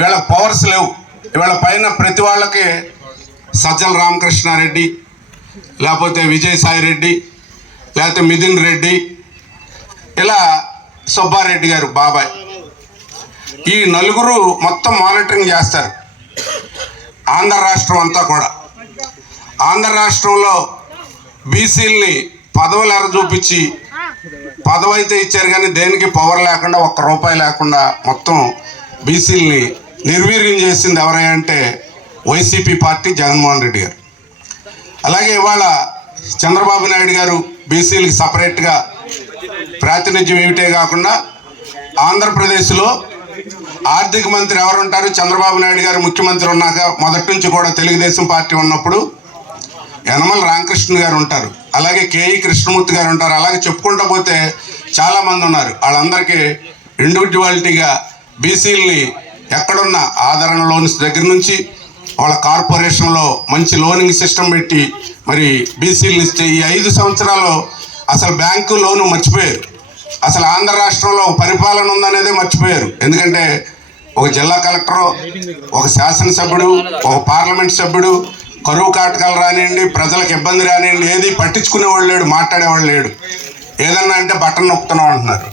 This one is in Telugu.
ఇవాళ పవర్స్ లేవు. ఇవాళ పైన ప్రతి వాళ్ళకి సజ్జల రామకృష్ణారెడ్డి, లేకపోతే విజయసాయి రెడ్డి, లేకపోతే మిథున్ రెడ్డి, ఇలా సుబ్బారెడ్డి గారు బాబాయ్, ఈ నలుగురు మొత్తం మానిటరింగ్ చేస్తారు ఆంధ్ర రాష్ట్రం అంతా కూడా. ఆంధ్ర రాష్ట్రంలో బీసీలని పదవులు ఎర చూపించి పదవి అయితే ఇచ్చారు కానీ దేనికి పవర్ లేకుండా, ఒక్క రూపాయి లేకుండా మొత్తం బీసీలని నిర్వీర్యం చేసింది ఎవరైనా అంటే వైసీపీ పార్టీ, జగన్మోహన్ రెడ్డి గారు. అలాగే ఇవాళ చంద్రబాబు నాయుడు గారు బీసీలకి సపరేట్గా ప్రాతినిధ్యం ఏమిటే కాకుండా ఆంధ్రప్రదేశ్లో ఆర్థిక మంత్రి ఎవరుంటారు? చంద్రబాబు నాయుడు గారు ముఖ్యమంత్రి ఉన్నాక మొదటి నుంచి కూడా తెలుగుదేశం పార్టీ ఉన్నప్పుడు యనమల రామకృష్ణ గారు ఉంటారు, అలాగే కేఈ కృష్ణమూర్తి గారు ఉంటారు, అలాగే చెప్పుకుంటూ పోతే చాలామంది ఉన్నారు. వాళ్ళందరికీ ఇండివిజువాలిటీగా బీసీలని ఎక్కడున్న ఆదరణ లోన్స్ దగ్గర నుంచి వాళ్ళ కార్పొరేషన్లో మంచి లోనింగ్ సిస్టమ్ పెట్టి మరి బీసీలను ఇస్తే ఈ 5 సంవత్సరాలు అసలు బ్యాంకు లోను మర్చిపోయారు. అసలు ఆంధ్ర రాష్ట్రంలో పరిపాలన ఉందనేదే మర్చిపోయారు. ఎందుకంటే ఒక జిల్లా కలెక్టరు, ఒక శాసనసభ్యుడు, ఒక పార్లమెంట్ సభ్యుడు కరువు కాటకాలు రానివ్వండి, ప్రజలకు ఇబ్బంది రానివ్వండి, ఏది పట్టించుకునేవాళ్ళు లేడు, మాట్లాడేవాళ్ళు లేడు. ఏదన్నా అంటే బటన్ నొక్కుతున్నాం అంటున్నారు.